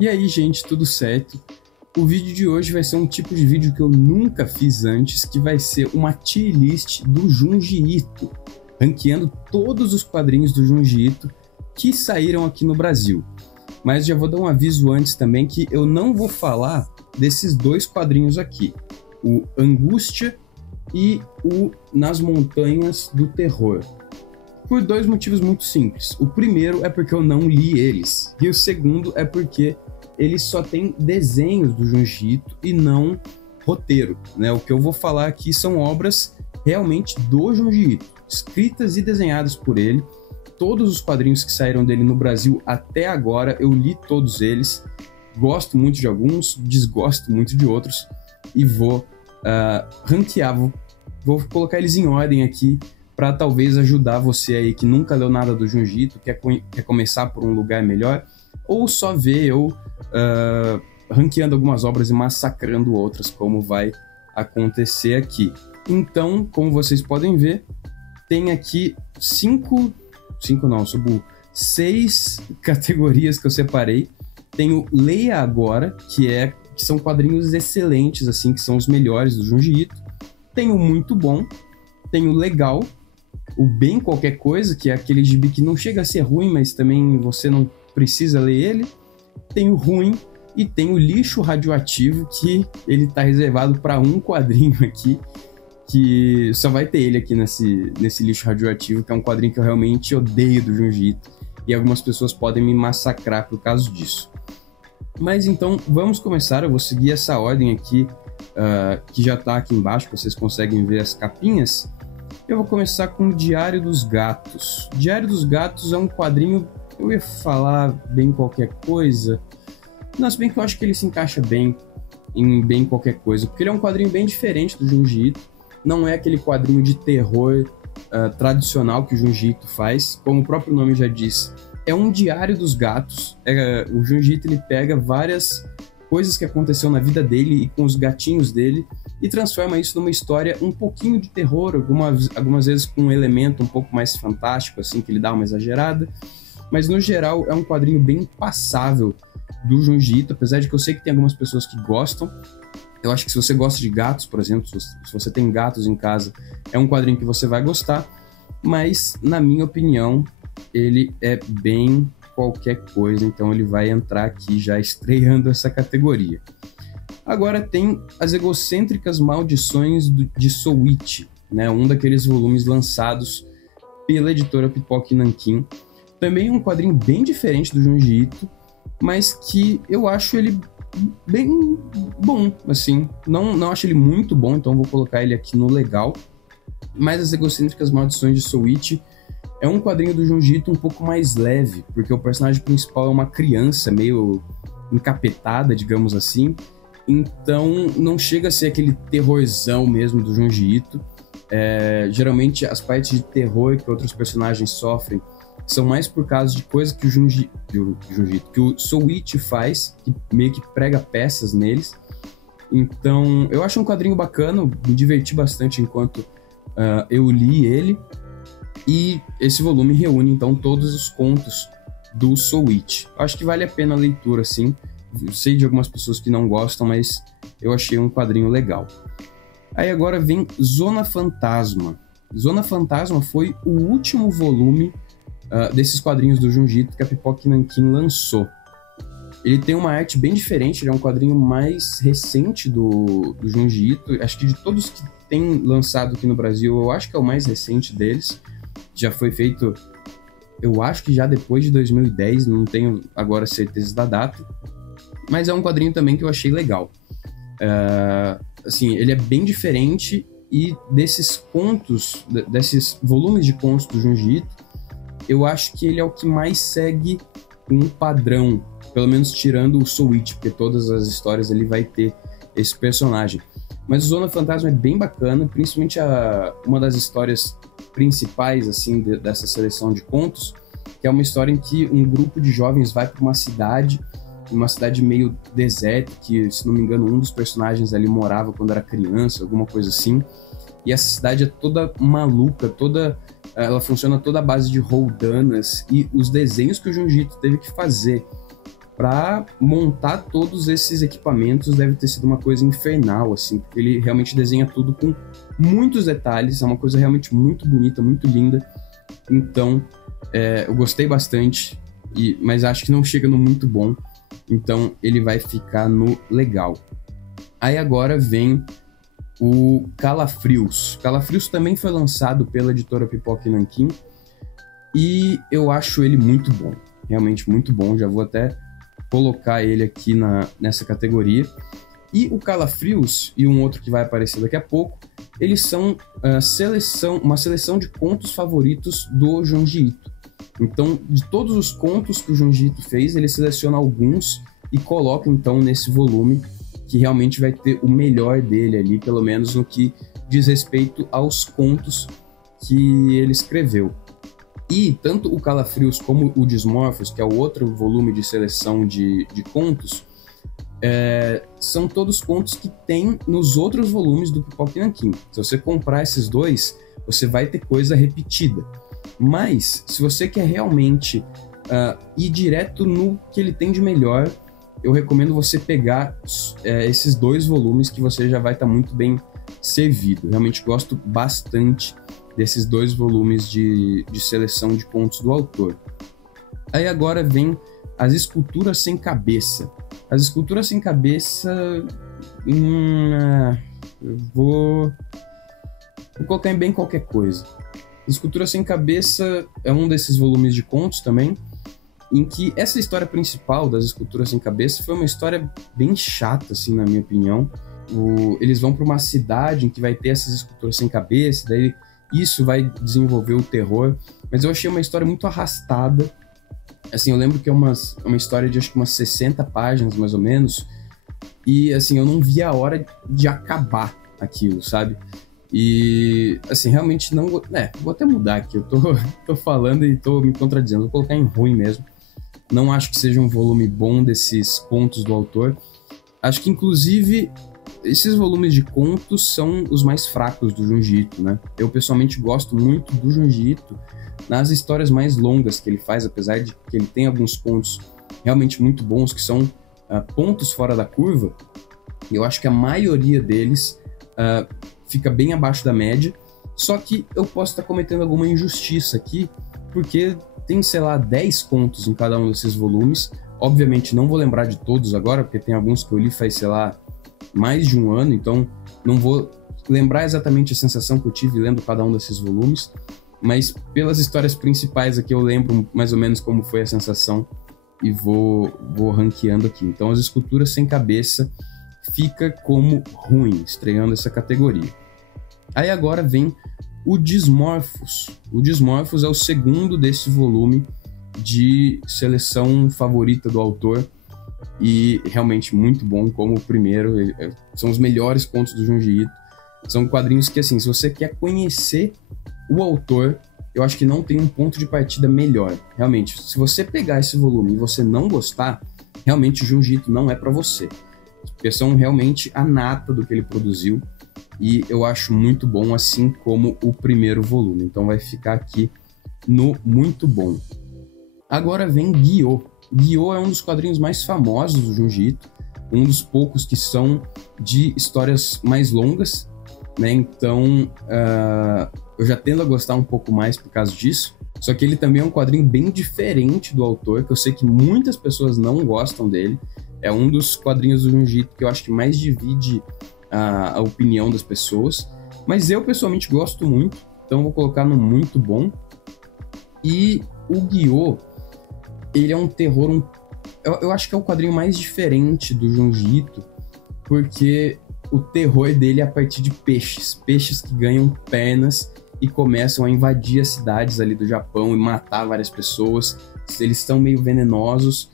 E aí, gente, tudo certo? O vídeo de hoje vai ser um tipo de vídeo que eu nunca fiz antes, que vai ser uma tier list do Junji Ito, ranqueando todos os quadrinhos do Junji Ito que saíram aqui no Brasil. Mas já vou dar um aviso antes também que eu não vou falar desses dois quadrinhos aqui, o Angústia e o Nas Montanhas do Terror. Por dois motivos muito simples. O primeiro é porque eu não li eles, e o segundo é porque eles só têm desenhos do Junji Ito e não roteiro, né? O que eu vou falar aqui são obras realmente do Junji Ito, escritas e desenhadas por ele. Todos os quadrinhos que saíram dele no Brasil até agora, eu li todos eles. Gosto muito de alguns, desgosto muito de outros, e vou ranquear, vou colocar eles em ordem aqui, para talvez ajudar você aí que nunca leu nada do Junji Ito, quer começar por um lugar melhor, ou só ver eu ranqueando algumas obras e massacrando outras, como vai acontecer aqui. Então, como vocês podem ver, tem aqui seis categorias que eu separei. Tem o Leia Agora, que são quadrinhos excelentes, assim, que são os melhores do Junji Ito. Tem o Muito Bom, tem o Legal, o Bem Qualquer Coisa, que é aquele gibi que não chega a ser ruim, mas também você não precisa ler ele. Tem o Ruim e tem o Lixo Radioativo, que ele tá reservado para um quadrinho aqui, que só vai ter ele aqui nesse Lixo Radioativo, que é um quadrinho que eu realmente odeio do Junji Ito, e algumas pessoas podem me massacrar por causa disso. Mas então, vamos começar. Eu vou seguir essa ordem aqui, que já tá aqui embaixo, vocês conseguem ver as capinhas. Eu vou começar com o Diário dos Gatos. Diário dos Gatos é um quadrinho, eu ia falar Bem Qualquer Coisa, não, se bem que eu acho que ele se encaixa bem em Bem Qualquer Coisa, porque ele é um quadrinho bem diferente do Junji Ito. Não é aquele quadrinho de terror tradicional que o Junji Ito faz, como o próprio nome já diz. É um diário dos gatos. O Junji Ito, ele pega várias coisas que aconteceu na vida dele e com os gatinhos dele e transforma isso numa história um pouquinho de terror, algumas vezes com um elemento um pouco mais fantástico, assim, que ele dá uma exagerada. Mas no geral é um quadrinho bem passável do Junji Ito, apesar de que eu sei que tem algumas pessoas que gostam. Eu acho que se você gosta de gatos, por exemplo, se você tem gatos em casa, é um quadrinho que você vai gostar, mas, na minha opinião, ele é bem qualquer coisa, então ele vai entrar aqui já estreando essa categoria. Agora tem As Egocêntricas Maldições de Souichi, né? Um daqueles volumes lançados pela editora Pipoca e Nanquim. Também um quadrinho bem diferente do Junji Ito, mas que eu acho ele bem bom, assim. Não acho ele muito bom, então vou colocar ele aqui no legal. Mas As Egocêntricas Maldições de Souichi é um quadrinho do Junji Ito um pouco mais leve, porque o personagem principal é uma criança meio encapetada, digamos assim. Então não chega a ser aquele terrorzão mesmo do Junji Ito. Geralmente as partes de terror que outros personagens sofrem são mais por causa de coisas que que o Souichi faz, que meio que prega peças neles. Então eu acho um quadrinho bacana, me diverti bastante enquanto eu li ele. E esse volume reúne, então, todos os contos do Souichi. Acho que vale a pena a leitura, sim. Eu sei de algumas pessoas que não gostam, mas eu achei um quadrinho legal. Aí agora vem Zona Fantasma. Zona Fantasma foi o último volume desses quadrinhos do Junji Ito que a Pipoca e Nanquim lançou. Ele tem uma arte bem diferente, ele é um quadrinho mais recente do Junji Ito. Acho que de todos que tem lançado aqui no Brasil, eu acho que é o mais recente deles. Já foi feito, eu acho que já depois de 2010, não tenho agora certeza da data, mas é um quadrinho também que eu achei legal. Assim, ele é bem diferente, e desses contos, desses volumes de contos do Junji Ito, eu acho que ele é o que mais segue um padrão, pelo menos tirando o Souichi, porque todas as histórias ele vai ter esse personagem. Mas o Zona Fantasma é bem bacana, principalmente uma das histórias principais, assim, dessa seleção de contos, que é uma história em que um grupo de jovens vai para uma cidade meio deserta, que, se não me engano, um dos personagens ali morava quando era criança, alguma coisa assim, e essa cidade é toda maluca, ela funciona toda à base de roldanas, e os desenhos que o Junji Ito teve que fazer para montar todos esses equipamentos deve ter sido uma coisa infernal, assim, porque ele realmente desenha tudo com muitos detalhes, é uma coisa realmente muito bonita, muito linda. Então, eu gostei bastante, mas acho que não chega no muito bom, então ele vai ficar no legal. Aí agora vem o Calafrios. Calafrios também foi lançado pela editora Pipoca e Nanquim, e eu acho ele muito bom, realmente muito bom, já vou até colocar ele aqui nessa categoria. E o Calafrios e um outro que vai aparecer daqui a pouco, eles são uma seleção de contos favoritos do Junji Ito. Então, de todos os contos que o Junji Ito fez, ele seleciona alguns e coloca então nesse volume, que realmente vai ter o melhor dele ali, pelo menos no que diz respeito aos contos que ele escreveu. E tanto o Calafrios como o Dismorphos, que é o outro volume de seleção de contos, são todos contos que tem nos outros volumes do Pipoca e Nanquim. Se você comprar esses dois, você vai ter coisa repetida. Mas, se você quer realmente ir direto no que ele tem de melhor, eu recomendo você pegar esses dois volumes, que você já vai estar muito bem servido. Realmente gosto bastante desses dois volumes de seleção de contos do autor. Aí agora vem as esculturas sem cabeça. As esculturas sem cabeça... eu vou colocar em bem qualquer coisa. Escultura sem cabeça é um desses volumes de contos também, em que essa história principal das esculturas sem cabeça foi uma história bem chata, assim, na minha opinião. Eles vão para uma cidade em que vai ter essas esculturas sem cabeça, daí isso vai desenvolver o terror, mas eu achei uma história muito arrastada. Assim, eu lembro que é uma história de acho que umas 60 páginas, mais ou menos, e assim, eu não vi a hora de acabar aquilo, sabe? E, assim, realmente não... vou até mudar aqui, eu tô falando e tô me contradizendo, vou colocar em ruim mesmo. Não acho que seja um volume bom desses contos do autor. Acho que, inclusive, esses volumes de contos são os mais fracos do Junji Ito, né? Eu, pessoalmente, gosto muito do Junji Ito nas histórias mais longas que ele faz, apesar de que ele tem alguns contos realmente muito bons, que são pontos fora da curva. E eu acho que a maioria deles fica bem abaixo da média. Só que eu posso estar cometendo alguma injustiça aqui, porque tem, sei lá, 10 contos em cada um desses volumes. Obviamente não vou lembrar de todos agora, porque tem alguns que eu li faz, sei lá, mais de um ano, então não vou lembrar exatamente a sensação que eu tive lendo cada um desses volumes, mas pelas histórias principais aqui eu lembro mais ou menos como foi a sensação e vou ranqueando aqui. Então, as esculturas sem cabeça fica como ruim, estreando essa categoria. Aí agora vem o Dismorphos. O Dismorphos é o segundo desse volume de seleção favorita do autor, e realmente muito bom como o primeiro. São os melhores contos do Junji Ito. São quadrinhos que, assim, se você quer conhecer o autor, eu acho que não tem um ponto de partida melhor. Realmente, se você pegar esse volume e você não gostar, realmente o Junji Ito não é para você, porque são realmente a nata do que ele produziu, e eu acho muito bom, assim como o primeiro volume. Então vai ficar aqui no muito bom. Agora vem Gyo. Gyo é um dos quadrinhos mais famosos do Junji Ito, um dos poucos que são de histórias mais longas, né? Então eu já tendo a gostar um pouco mais por causa disso. Só que ele também é um quadrinho bem diferente do autor, que eu sei que muitas pessoas não gostam dele. É um dos quadrinhos do Junji Ito que eu acho que mais divide a opinião das pessoas, mas eu pessoalmente gosto muito, então vou colocar no muito bom. E o Gyo, ele é um terror, eu acho que é o quadrinho mais diferente do Junji Ito, porque o terror dele é a partir de peixes que ganham pernas e começam a invadir as cidades ali do Japão e matar várias pessoas. Eles são meio venenosos,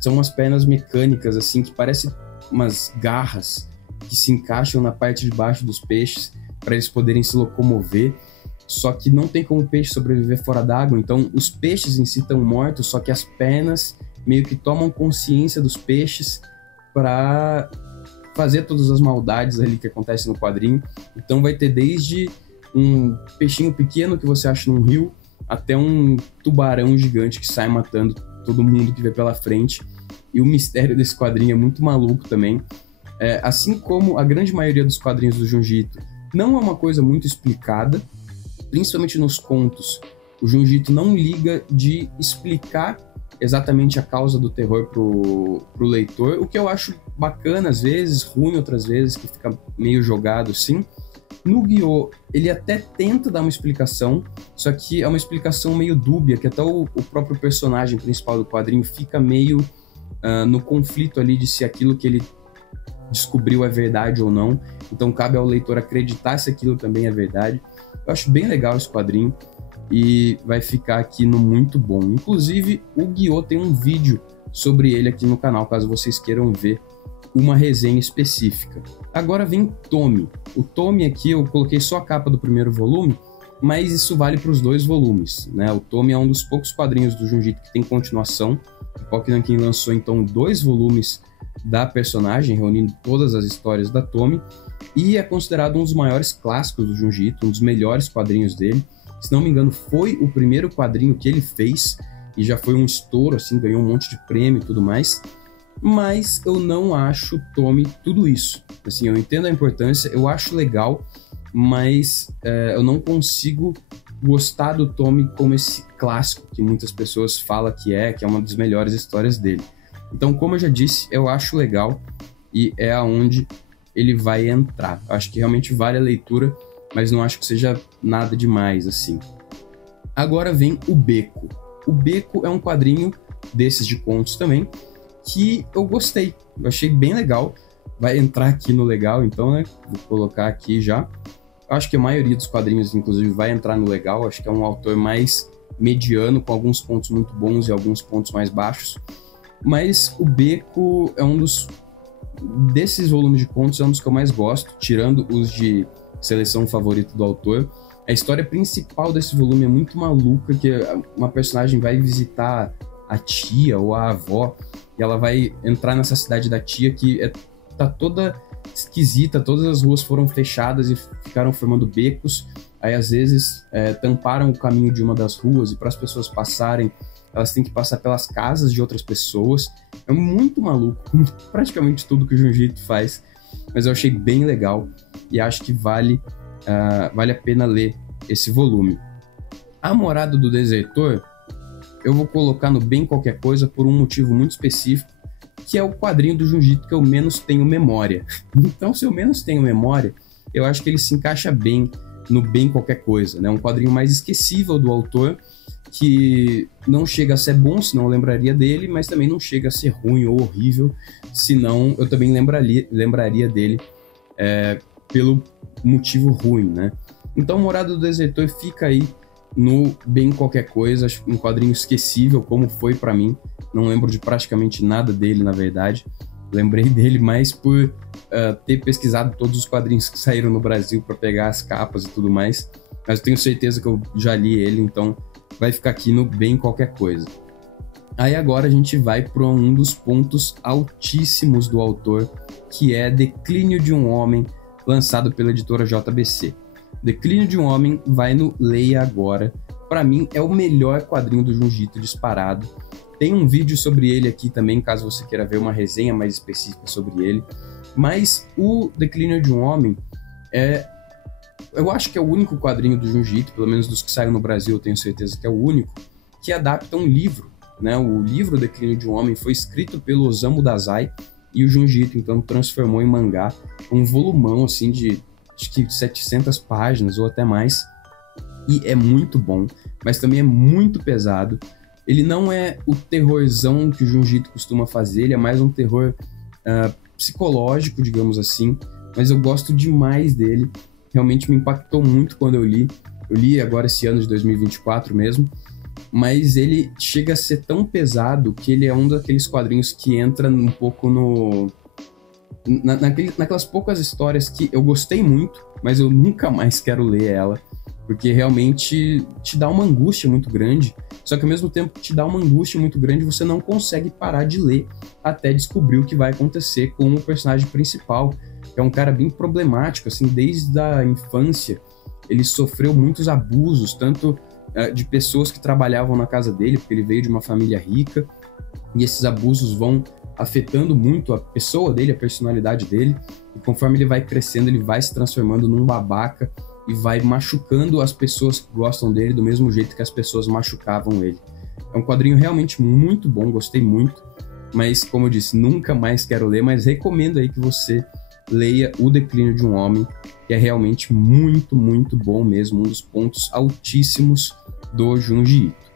são umas pernas mecânicas assim, que parecem umas garras que se encaixam na parte de baixo dos peixes para eles poderem se locomover. Só que não tem como o peixe sobreviver fora d'água, então os peixes em si estão mortos, só que as pernas meio que tomam consciência dos peixes para fazer todas as maldades ali que acontecem no quadrinho. Então vai ter desde um peixinho pequeno que você acha num rio, até um tubarão gigante que sai matando todo mundo que vê pela frente. e o mistério desse quadrinho é muito maluco também. Assim como a grande maioria dos quadrinhos do Junji Ito, não é uma coisa muito explicada, principalmente nos contos. O Junji Ito não liga de explicar exatamente a causa do terror pro leitor, o que eu acho bacana às vezes, ruim outras vezes, que fica meio jogado assim. No Guiô, ele até tenta dar uma explicação, só que é uma explicação meio dúbia, que até o próprio personagem principal do quadrinho fica meio no conflito ali de se aquilo que ele descobriu é verdade ou não. Então cabe ao leitor acreditar se aquilo também é verdade. Eu acho bem legal esse quadrinho e vai ficar aqui no muito bom. Inclusive, o Guiô tem um vídeo sobre ele aqui no canal, caso vocês queiram ver uma resenha específica. Agora vem Tommy. O Tommy aqui eu coloquei só a capa do primeiro volume, mas isso vale para os 2 volumes, né? O Tommy é um dos poucos quadrinhos do Junji Ito que tem continuação. O Pock Nankin lançou então 2 volumes da personagem, reunindo todas as histórias da Tommy, e é considerado um dos maiores clássicos do Junji Ito, um dos melhores quadrinhos dele. Se não me engano, foi o primeiro quadrinho que ele fez, e já foi um estouro, assim, ganhou um monte de prêmio e tudo mais. Mas eu não acho Tommy tudo isso. Assim, eu entendo a importância, eu acho legal, mas eu não consigo gostar do Tommy como esse clássico que muitas pessoas falam que é uma das melhores histórias dele. Então, como eu já disse, eu acho legal e é aonde ele vai entrar. Eu acho que realmente vale a leitura, mas não acho que seja nada demais, assim. Agora vem o Beco. O Beco é um quadrinho desses de contos também, que eu gostei, eu achei bem legal. Vai entrar aqui no legal, então, né? Vou colocar aqui já. Eu acho que a maioria dos quadrinhos, inclusive, vai entrar no legal. Acho que é um autor mais mediano, com alguns pontos muito bons e alguns pontos mais baixos. Mas o Beco é um desses volumes de contos, é um dos que eu mais gosto, tirando os de seleção favorito do autor. A história principal desse volume é muito maluca, que uma personagem vai visitar a tia ou a avó, e ela vai entrar nessa cidade da tia que tá toda esquisita, todas as ruas foram fechadas e ficaram formando becos. Aí às vezes tamparam o caminho de uma das ruas, e para as pessoas passarem, elas têm que passar pelas casas de outras pessoas. É muito maluco, praticamente tudo que o Junji Ito faz, mas eu achei bem legal e acho que vale a pena ler esse volume. A Morada do Desertor eu vou colocar no Bem Qualquer Coisa por um motivo muito específico, que é o quadrinho do Junji Ito que eu menos tenho memória. Então, se eu menos tenho memória, eu acho que ele se encaixa bem no Bem Qualquer Coisa, né? Um quadrinho mais esquecível do autor, que não chega a ser bom, senão eu lembraria dele, mas também não chega a ser ruim ou horrível, senão eu também lembraria dele pelo motivo ruim, né? Então, Morada do Desertor fica aí no Bem Qualquer Coisa, um quadrinho esquecível, como foi pra mim. Não lembro de praticamente nada dele, na verdade. Lembrei dele mais por ter pesquisado todos os quadrinhos que saíram no Brasil para pegar as capas e tudo mais. Mas eu tenho certeza que eu já li ele, então vai ficar aqui no Bem Qualquer Coisa. Aí agora a gente vai para um dos pontos altíssimos do autor, que é Declínio de um Homem, lançado pela editora JBC. Declínio de um Homem vai no Leia Agora. Para mim é o melhor quadrinho do Junji Ito disparado. Tem um vídeo sobre ele aqui também, caso você queira ver uma resenha mais específica sobre ele. Mas o Declínio de um Homem eu acho que é o único quadrinho do Junji Ito, pelo menos dos que saem no Brasil, eu tenho certeza que é o único, que adapta um livro, né? O livro Declínio de um Homem foi escrito pelo Osamu Dazai e o Junji Ito então transformou em mangá, um volumão assim de acho que 700 páginas ou até mais, e é muito bom, mas também é muito pesado. Ele não é o terrorzão que o Junji Ito costuma fazer, ele é mais um terror psicológico, digamos assim, mas eu gosto demais dele. Realmente me impactou muito quando eu li. Eu li agora esse ano de 2024 mesmo, mas ele chega a ser tão pesado que ele é um daqueles quadrinhos que entra um pouco naquelas poucas histórias que eu gostei muito, mas eu nunca mais quero ler ela, porque realmente te dá uma angústia muito grande, só que ao mesmo tempo que te dá uma angústia muito grande, você não consegue parar de ler até descobrir o que vai acontecer com o personagem principal, que é um cara bem problemático, assim, desde a infância. Ele sofreu muitos abusos, tanto de pessoas que trabalhavam na casa dele, porque ele veio de uma família rica, e esses abusos vão afetando muito a pessoa dele, a personalidade dele, e conforme ele vai crescendo, ele vai se transformando num babaca e vai machucando as pessoas que gostam dele do mesmo jeito que as pessoas machucavam ele. É um quadrinho realmente muito bom, gostei muito, mas como eu disse, nunca mais quero ler, mas recomendo aí que você leia O Declínio de um Homem, que é realmente muito, muito bom mesmo, um dos pontos altíssimos do Junji Ito.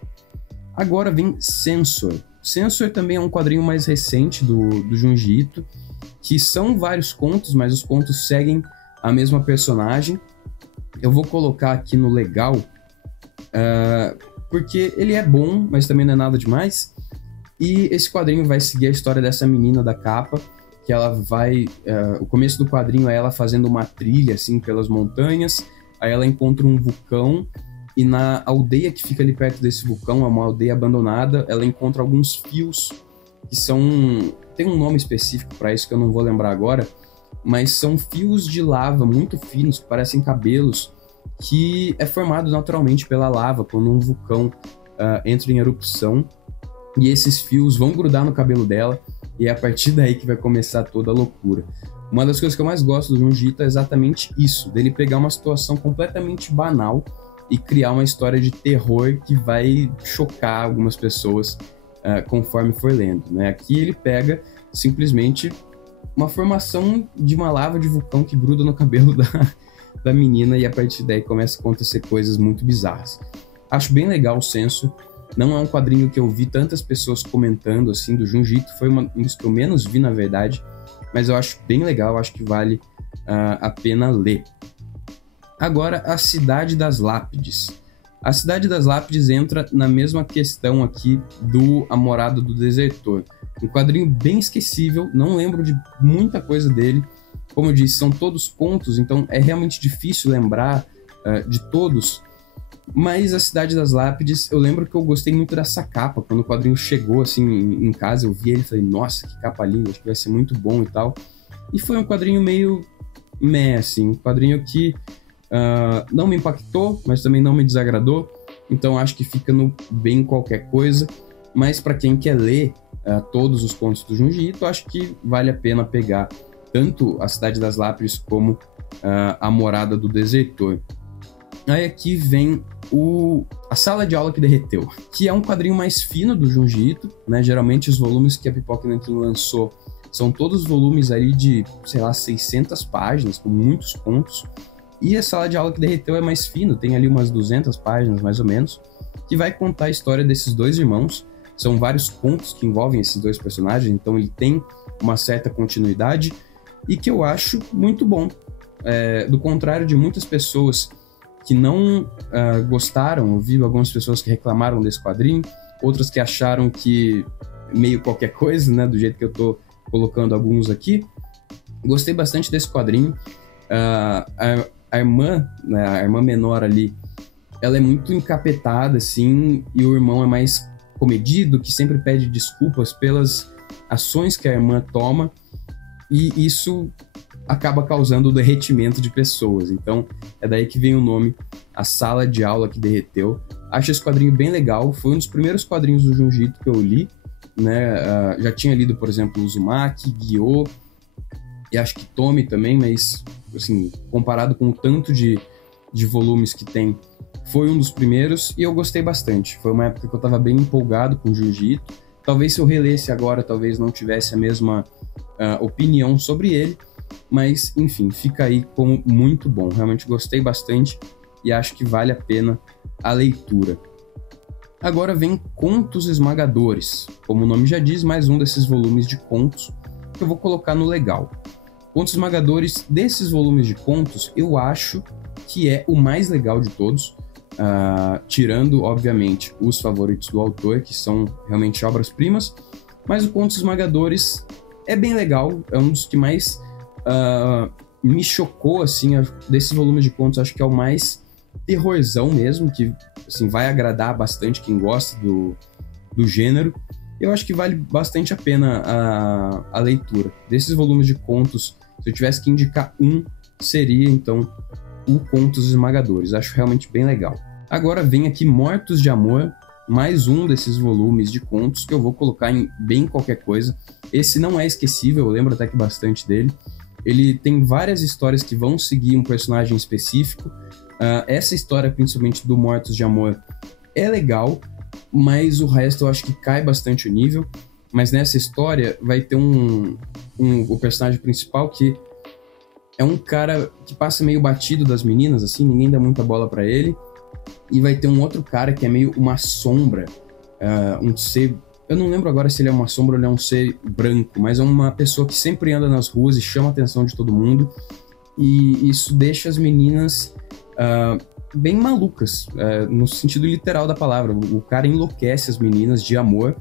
Agora vem Censor. Censor também é um quadrinho mais recente do Junji Ito, que são vários contos, mas os contos seguem a mesma personagem. Eu vou colocar aqui no legal, porque ele é bom, mas também não é nada demais. E esse quadrinho vai seguir a história dessa menina da capa, que ela vai... o começo do quadrinho é ela fazendo uma trilha, assim, pelas montanhas, aí ela encontra um vulcão, e na aldeia que fica ali perto desse vulcão, é uma aldeia abandonada, ela encontra alguns fios que são... Tem um nome específico para isso que eu não vou lembrar agora, mas são fios de lava muito finos, que parecem cabelos, que é formado naturalmente pela lava, quando um vulcão entra em erupção, e esses fios vão grudar no cabelo dela, e é a partir daí que vai começar toda a loucura. Uma das coisas que eu mais gosto do Junji Ito é exatamente isso, dele pegar uma situação completamente banal e criar uma história de terror que vai chocar algumas pessoas conforme for lendo, né? Aqui ele pega simplesmente uma formação de uma lava de vulcão que gruda no cabelo da menina, e a partir daí começa a acontecer coisas muito bizarras. Acho bem legal o Censor. Não é um quadrinho que eu vi tantas pessoas comentando assim do Junji Ito, foi um dos que eu menos vi, na verdade, mas eu acho bem legal, acho que vale a pena ler. Agora, A Cidade das Lápides. A Cidade das Lápides entra na mesma questão aqui do A Morada do Desertor. Um quadrinho bem esquecível, não lembro de muita coisa dele. Como eu disse, são todos contos, então é realmente difícil lembrar de todos. Mas A Cidade das Lápides, eu lembro que eu gostei muito dessa capa. Quando o quadrinho chegou assim em casa, eu vi ele e falei, nossa, que capa linda, acho que vai ser muito bom e tal. E foi um quadrinho meio meh, assim, um quadrinho que não me impactou, mas também não me desagradou. Então acho que fica no bem qualquer coisa. Mas para quem quer ler todos os contos do Junji Ito, acho que vale a pena pegar tanto A Cidade das Lápides como A Morada do Desertor. Aí aqui vem A Sala de Aula que Derreteu, que é um quadrinho mais fino do Junji Ito, né? Geralmente os volumes que a Pipoca Nanquim lançou são todos volumes ali de, sei lá, 600 páginas, com muitos contos. E A Sala de Aula que Derreteu é mais fino, tem ali umas 200 páginas mais ou menos, que vai contar a história desses dois irmãos. São vários contos que envolvem esses dois personagens, então ele tem uma certa continuidade e que eu acho muito bom. Do contrário de muitas pessoas que não gostaram, eu vi algumas pessoas que reclamaram desse quadrinho, outras que acharam que meio qualquer coisa, né, do jeito que eu tô colocando alguns aqui. Gostei bastante desse quadrinho. A irmã, né, a irmã menor ali, ela é muito encapetada, assim, e o irmão é mais comedido, que sempre pede desculpas pelas ações que a irmã toma, e isso acaba causando o derretimento de pessoas. Então é daí que vem o nome A Sala de Aula que Derreteu. Acho esse quadrinho bem legal, foi um dos primeiros quadrinhos do Junji Ito que eu li, né? Já tinha lido, por exemplo, Uzumaki, Gyo, e acho que Tomy também, mas assim, comparado com o tanto de volumes que tem, foi um dos primeiros, e eu gostei bastante. Foi uma época que eu estava bem empolgado com o Junji Ito. Talvez se eu relesse agora, talvez não tivesse a mesma opinião sobre ele, mas enfim, fica aí como muito bom. Realmente gostei bastante e acho que vale a pena a leitura. Agora vem Contos Esmagadores, como o nome já diz, mais um desses volumes de contos que eu vou colocar no legal. Contos Esmagadores, desses volumes de contos, eu acho que é o mais legal de todos, tirando, obviamente, os favoritos do autor, que são realmente obras-primas, mas o Contos Esmagadores é bem legal, é um dos que mais me chocou, assim, desses volumes de contos, acho que é o mais terrorzão mesmo, que assim, vai agradar bastante quem gosta do gênero. Eu acho que vale bastante a pena a leitura. Desses volumes de contos, se eu tivesse que indicar um, seria então o Contos Esmagadores. Acho realmente bem legal. Agora vem aqui Mortos de Amor, mais um desses volumes de contos que eu vou colocar em bem qualquer coisa. Esse não é esquecível, eu lembro até que bastante dele. Ele tem várias histórias que vão seguir um personagem específico. Essa história, principalmente do Mortos de Amor, é legal, mas o resto eu acho que cai bastante o nível. Mas nessa história vai ter o personagem principal que é um cara que passa meio batido das meninas, assim, ninguém dá muita bola pra ele. E vai ter um outro cara que é meio uma sombra, um ser... Eu não lembro agora se ele é uma sombra ou ele é um ser branco, mas é uma pessoa que sempre anda nas ruas e chama a atenção de todo mundo. E isso deixa as meninas bem malucas, no sentido literal da palavra. O cara enlouquece as meninas de amor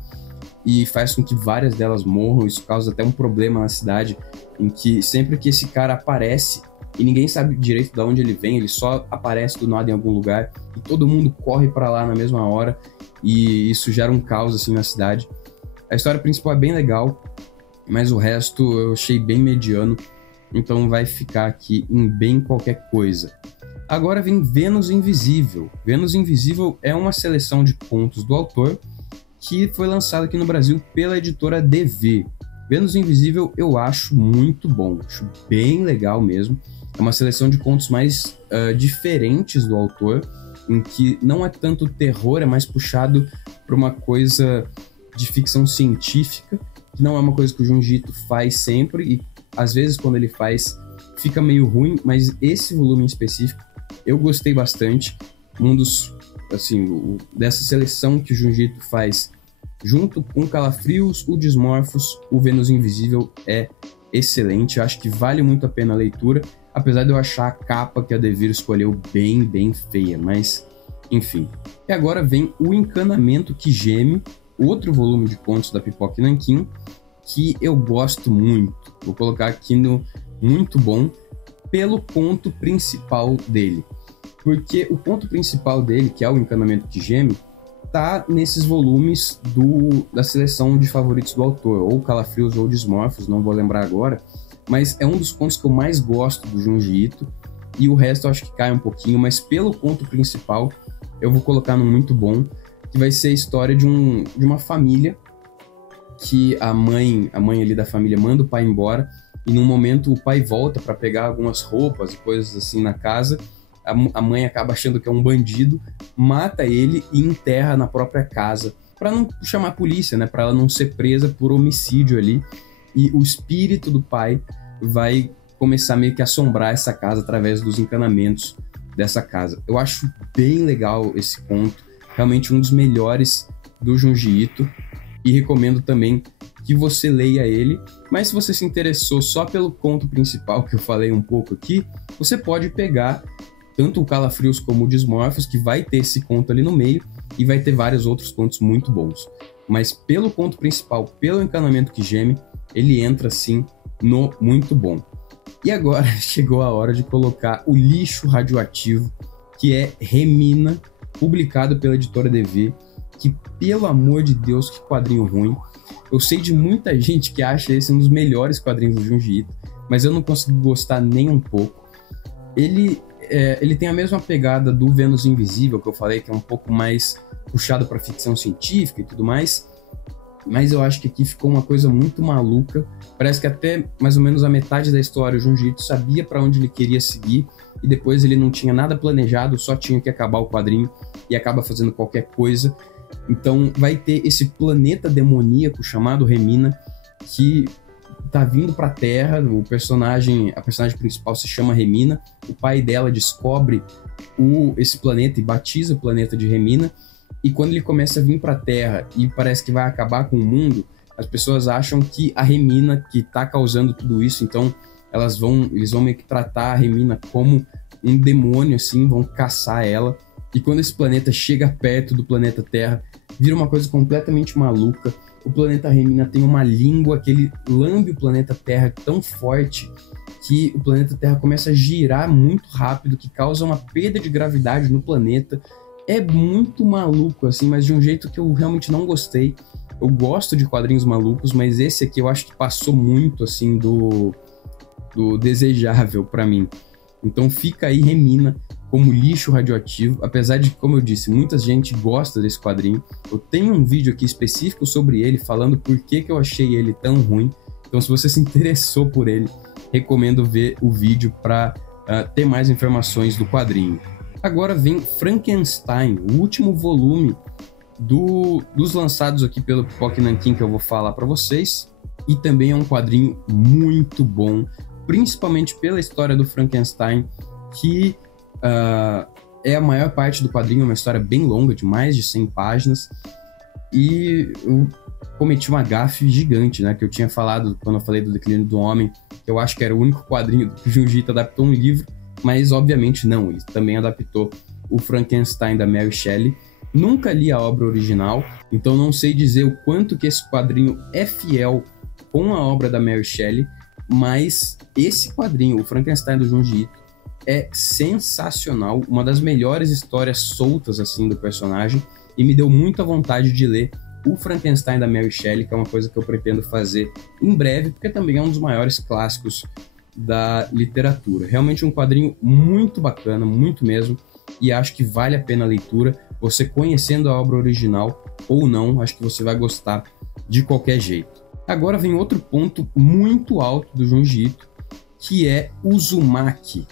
e faz com que várias delas morram. Isso causa até um problema na cidade, em que sempre que esse cara aparece, e ninguém sabe direito de onde ele vem, ele só aparece do nada em algum lugar, e todo mundo corre pra lá na mesma hora, e isso gera um caos assim na cidade. A história principal é bem legal, mas o resto eu achei bem mediano, então vai ficar aqui em bem qualquer coisa. Agora vem Vênus Invisível. Vênus Invisível é uma seleção de contos do autor que foi lançado aqui no Brasil pela editora DV. Vênus Invisível eu acho muito bom, acho bem legal mesmo. É uma seleção de contos mais diferentes do autor, em que não é tanto terror, é mais puxado para uma coisa de ficção científica, que não é uma coisa que o Junji Ito faz sempre, e às vezes quando ele faz fica meio ruim, mas esse volume em específico eu gostei bastante. Um dos, assim, dessa seleção que o Junji Ito faz junto com Calafrios, o Desmorphos, o Vênus Invisível é excelente. Eu acho que vale muito a pena a leitura, apesar de eu achar a capa que a Devir escolheu bem feia, mas enfim. E agora vem O Encanamento que Geme, outro volume de contos da Pipoca Nanquim, que eu gosto muito. Vou colocar aqui no muito bom pelo ponto principal dele. Porque o ponto principal dele, que é O Encanamento que Geme, tá nesses volumes da seleção de favoritos do autor, ou Calafrios ou Desmorphos, não vou lembrar agora, mas é um dos contos que eu mais gosto do Junji Ito, e o resto eu acho que cai um pouquinho, mas pelo ponto principal eu vou colocar no muito bom, que vai ser a história de uma família que a mãe ali da família manda o pai embora, e num momento o pai volta para pegar algumas roupas e coisas assim na casa. A mãe acaba achando que é um bandido, mata ele e enterra na própria casa, para não chamar a polícia, né? Para ela não ser presa por homicídio ali. E o espírito do pai vai começar meio que a assombrar essa casa através dos encanamentos dessa casa. Eu acho bem legal esse conto, realmente um dos melhores do Junji Ito, e recomendo também que você leia ele. Mas se você se interessou só pelo conto principal que eu falei um pouco aqui, você pode pegar tanto o Calafrios como o Desmorphos, que vai ter esse conto ali no meio, e vai ter vários outros contos muito bons. Mas pelo conto principal, pelo Encanamento que Geme, ele entra sim no muito bom. E agora chegou a hora de colocar o lixo radioativo, que é Remina, publicado pela editora DV, que, pelo amor de Deus, que quadrinho ruim. Eu sei de muita gente que acha esse um dos melhores quadrinhos do Junji Ito, mas eu não consigo gostar nem um pouco. Ele tem a mesma pegada do Vênus Invisível, que eu falei, que é um pouco mais puxado para ficção científica e tudo mais, mas eu acho que aqui ficou uma coisa muito maluca. Parece que até mais ou menos a metade da história o Junji Ito sabia para onde ele queria seguir, e depois ele não tinha nada planejado, só tinha que acabar o quadrinho e acaba fazendo qualquer coisa. Então vai ter esse planeta demoníaco chamado Remina, que tá vindo pra Terra. A personagem principal se chama Remina, o pai dela descobre esse planeta e batiza o planeta de Remina, e quando ele começa a vir pra Terra e parece que vai acabar com o mundo, as pessoas acham que a Remina que tá causando tudo isso, então eles vão meio que tratar a Remina como um demônio, assim, vão caçar ela. E quando esse planeta chega perto do planeta Terra, vira uma coisa completamente maluca. O planeta Remina tem uma língua que ele lambe o planeta Terra tão forte que o planeta Terra começa a girar muito rápido, que causa uma perda de gravidade no planeta. É muito maluco, assim, mas de um jeito que eu realmente não gostei. Eu gosto de quadrinhos malucos, mas esse aqui eu acho que passou muito, assim, do desejável pra mim. Então fica aí Remina como lixo radioativo, apesar de, como eu disse, muita gente gosta desse quadrinho. Eu tenho um vídeo aqui específico sobre ele, falando por que eu achei ele tão ruim. Então se você se interessou por ele, recomendo ver o vídeo para ter mais informações do quadrinho. Agora vem Frankenstein, o último volume dos lançados aqui pelo Pipoca Nanquim que eu vou falar para vocês. E também é um quadrinho muito bom, principalmente pela história do Frankenstein, que é a maior parte do quadrinho, uma história bem longa, de mais de 100 páginas. E eu cometi uma gafe gigante, né? Que eu tinha falado quando eu falei do Declínio do Homem, que eu acho que era o único quadrinho que o Junji Ito adaptou um livro, mas obviamente não, ele também adaptou o Frankenstein da Mary Shelley. Nunca li a obra original, então não sei dizer o quanto que esse quadrinho é fiel com a obra da Mary Shelley, mas esse quadrinho, o Frankenstein do Junji Ito, é sensacional, uma das melhores histórias soltas assim do personagem, e me deu muita vontade de ler o Frankenstein da Mary Shelley, que é uma coisa que eu pretendo fazer em breve, porque também é um dos maiores clássicos da literatura. Realmente um quadrinho muito bacana, muito mesmo, e acho que vale a pena a leitura. Você conhecendo a obra original ou não, acho que você vai gostar de qualquer jeito. Agora vem outro ponto muito alto do Junji Ito, que é Uzumaki.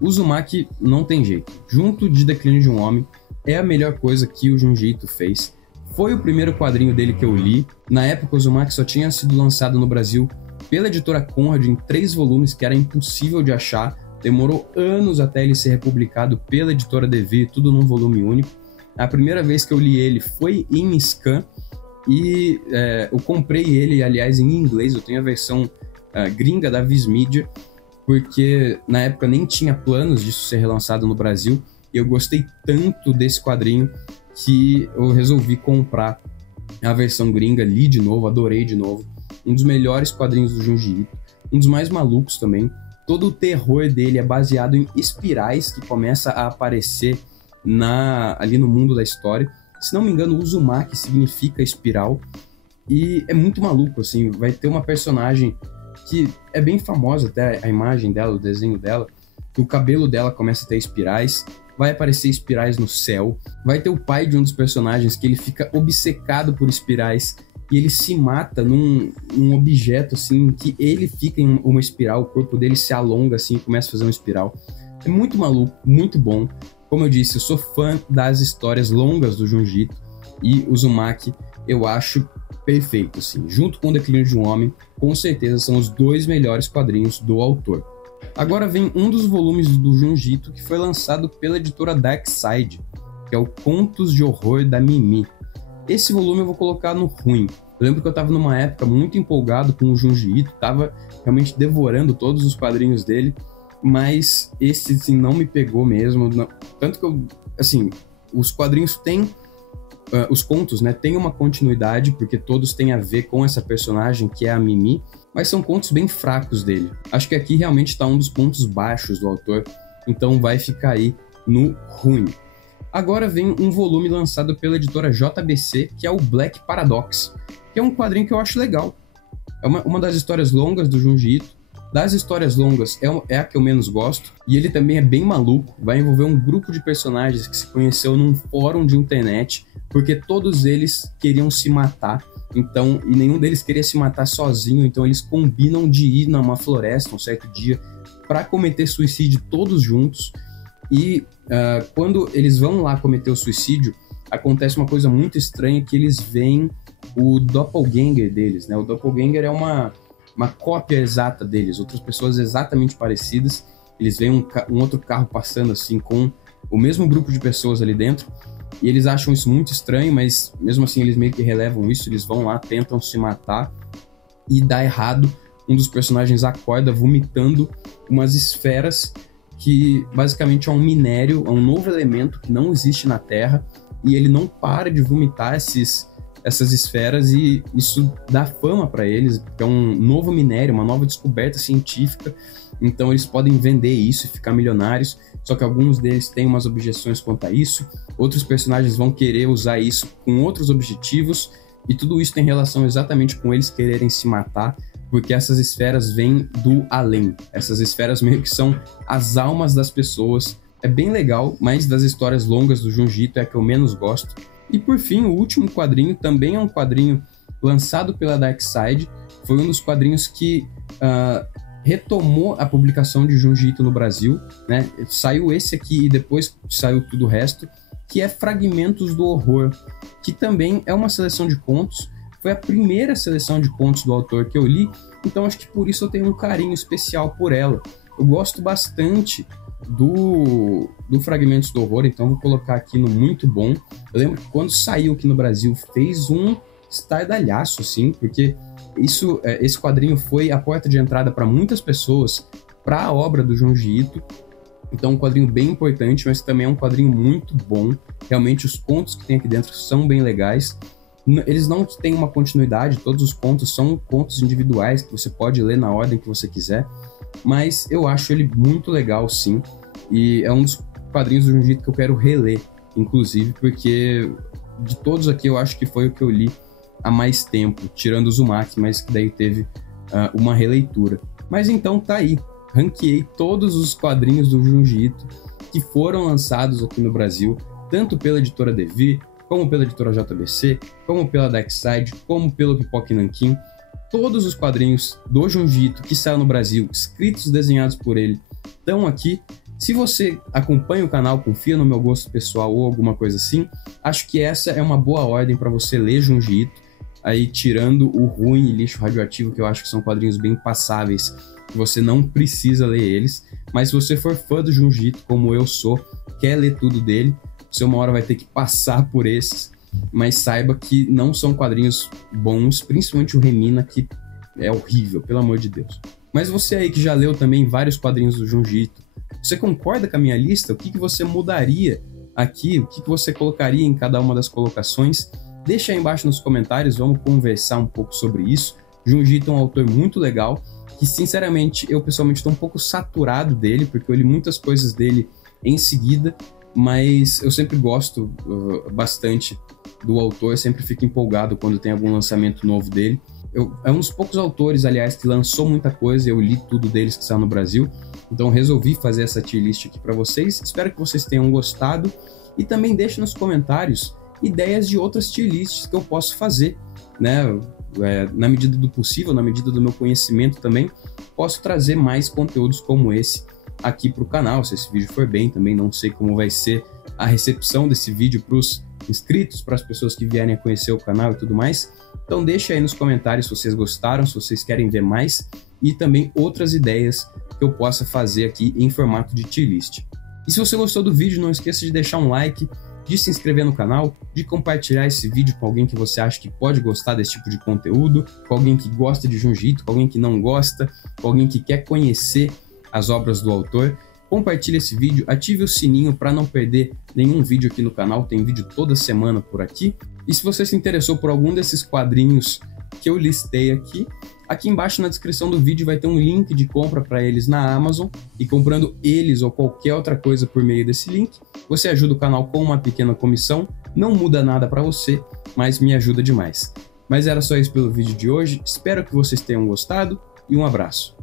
Uzumaki não tem jeito. Junto de Declínio de um Homem, é a melhor coisa que o Junji Ito fez. Foi o primeiro quadrinho dele que eu li. Na época, o Uzumaki só tinha sido lançado no Brasil pela editora Conrad em 3 volumes, que era impossível de achar. Demorou anos até ele ser republicado pela editora Devir, tudo num volume único. A primeira vez que eu li ele foi em scan, e eu comprei ele, aliás, em inglês. Eu tenho a versão gringa da Viz Media, porque na época nem tinha planos disso ser relançado no Brasil, e eu gostei tanto desse quadrinho que eu resolvi comprar a versão gringa, li de novo, adorei de novo. Um dos melhores quadrinhos do Junji Ito, um dos mais malucos também. Todo o terror dele é baseado em espirais que começa a aparecer ali no mundo da história. Se não me engano, Uzumaki significa espiral, e é muito maluco, assim. Vai ter uma personagem que é bem famosa, até a imagem dela, o desenho dela, que o cabelo dela começa a ter espirais, vai aparecer espirais no céu, vai ter o pai de um dos personagens que ele fica obcecado por espirais, e ele se mata num objeto, assim, que ele fica em uma espiral, o corpo dele se alonga, assim, e começa a fazer uma espiral. É muito maluco, muito bom. Como eu disse, eu sou fã das histórias longas do Junji Ito, e o Uzumaki eu acho perfeito, assim. Junto com o Declínio de um Homem, com certeza são os 2 melhores quadrinhos do autor. Agora vem um dos volumes do Junji Ito que foi lançado pela editora Dark Side, que é o Contos de Horror da Mimi. Esse volume eu vou colocar no ruim. Eu lembro que eu estava numa época muito empolgado com o Junji Ito, estava realmente devorando todos os quadrinhos dele, mas esse, assim, não me pegou mesmo. Não. Tanto que eu, assim, os quadrinhos têm, os contos, né, têm uma continuidade, porque todos têm a ver com essa personagem que é a Mimi, mas são contos bem fracos dele. Acho que aqui realmente está um dos pontos baixos do autor, então vai ficar aí no ruim. Agora vem um volume lançado pela editora JBC, que é o Black Paradox, que é um quadrinho que eu acho legal. É uma das histórias longas do Junji Ito. Das histórias longas, é a que eu menos gosto, e ele também é bem maluco. Vai envolver um grupo de personagens que se conheceu num fórum de internet, porque todos eles queriam se matar, então, e nenhum deles queria se matar sozinho, então eles combinam de ir numa floresta um certo dia para cometer suicídio todos juntos. E quando eles vão lá cometer o suicídio, acontece uma coisa muito estranha, que eles veem o doppelganger deles, né? O doppelganger é uma cópia exata deles, outras pessoas exatamente parecidas. Eles veem um outro carro passando assim com o mesmo grupo de pessoas ali dentro, e eles acham isso muito estranho, mas mesmo assim eles meio que relevam isso. Eles vão lá, tentam se matar, e dá errado. Um dos personagens acorda vomitando umas esferas que basicamente é um minério, é um novo elemento que não existe na Terra, e ele não para de vomitar essas esferas, e isso dá fama para eles, que é um novo minério, uma nova descoberta científica. Então eles podem vender isso e ficar milionários, só que alguns deles têm umas objeções quanto a isso, outros personagens vão querer usar isso com outros objetivos, e tudo isso tem relação exatamente com eles quererem se matar. porque essas esferas vêm do além. Essas esferas meio que são as almas das pessoas. É bem legal, mas das histórias longas do Junji Ito é a que eu menos gosto. E por fim, o último quadrinho também é um quadrinho lançado pela Dark Side. Foi um dos quadrinhos que retomou a publicação de Junji Ito no Brasil, né? Saiu esse aqui e depois saiu tudo o resto, que é Fragmentos do Horror, que também é uma seleção de contos. Foi a primeira seleção de contos do autor que eu li, então acho que por isso eu tenho um carinho especial por ela. Eu gosto bastante do Fragmentos do Horror, então vou colocar aqui no muito bom. Eu lembro que quando saiu aqui no Brasil fez um estardalhaço, assim, porque esse quadrinho foi a porta de entrada para muitas pessoas para a obra do Junji Ito. Então um quadrinho bem importante, mas também é um quadrinho muito bom. Realmente os contos que tem aqui dentro são bem legais. Eles não têm uma continuidade, todos os contos são contos individuais que você pode ler na ordem que você quiser, mas eu acho ele muito legal, sim, e é um dos quadrinhos do Junji Ito que eu quero reler, inclusive, porque de todos aqui eu acho que foi o que eu li há mais tempo, tirando o Uzumaki, mas que daí teve uma releitura. Mas então tá aí, ranqueei todos os quadrinhos do Junji Ito que foram lançados aqui no Brasil, tanto pela editora Devir, como pela editora JBC, como pela Dark Side, como pelo Pipoca Nanquim. Todos os quadrinhos do Junji Ito que saiu no Brasil, escritos e desenhados por ele, estão aqui. Se você acompanha o canal, confia no meu gosto pessoal ou alguma coisa assim, acho que essa é uma boa ordem para você ler Junji Ito, aí tirando o ruim e lixo radioativo, que eu acho que são quadrinhos bem passáveis, que você não precisa ler eles. Mas se você for fã do Junji Ito, como eu sou, quer ler tudo dele, você uma hora vai ter que passar por esses, mas saiba que não são quadrinhos bons, principalmente o Remina, que é horrível, pelo amor de Deus. Mas você aí que já leu também vários quadrinhos do Junji Ito, você concorda com a minha lista? O que você mudaria aqui? O que você colocaria em cada uma das colocações? Deixa aí embaixo nos comentários, vamos conversar um pouco sobre isso. Junji Ito é um autor muito legal, que sinceramente eu pessoalmente estou um pouco saturado dele, porque eu li muitas coisas dele em seguida, mas eu sempre gosto bastante do autor, sempre fico empolgado quando tem algum lançamento novo dele. É um dos poucos autores, aliás, que lançou muita coisa, eu li tudo deles que saiu no Brasil, então resolvi fazer essa tier list aqui para vocês. Espero que vocês tenham gostado e também deixe nos comentários ideias de outras tier lists que eu posso fazer, né? Na medida do possível, na medida do meu conhecimento também, posso trazer mais conteúdos como esse aqui para o canal, se esse vídeo for bem. Também não sei como vai ser a recepção desse vídeo para os inscritos, para as pessoas que vierem a conhecer o canal e tudo mais. Então deixa aí nos comentários se vocês gostaram, se vocês querem ver mais e também outras ideias que eu possa fazer aqui em formato de tier list. E se você gostou do vídeo, não esqueça de deixar um like, de se inscrever no canal, de compartilhar esse vídeo com alguém que você acha que pode gostar desse tipo de conteúdo, com alguém que gosta de Junji Ito, com alguém que não gosta, com alguém que quer conhecer as obras do autor. Compartilhe esse vídeo, ative o sininho para não perder nenhum vídeo aqui no canal, tem vídeo toda semana por aqui. E se você se interessou por algum desses quadrinhos que eu listei aqui, aqui embaixo na descrição do vídeo vai ter um link de compra para eles na Amazon, e comprando eles ou qualquer outra coisa por meio desse link, você ajuda o canal com uma pequena comissão, não muda nada para você, mas me ajuda demais. Mas era só isso pelo vídeo de hoje, espero que vocês tenham gostado e um abraço.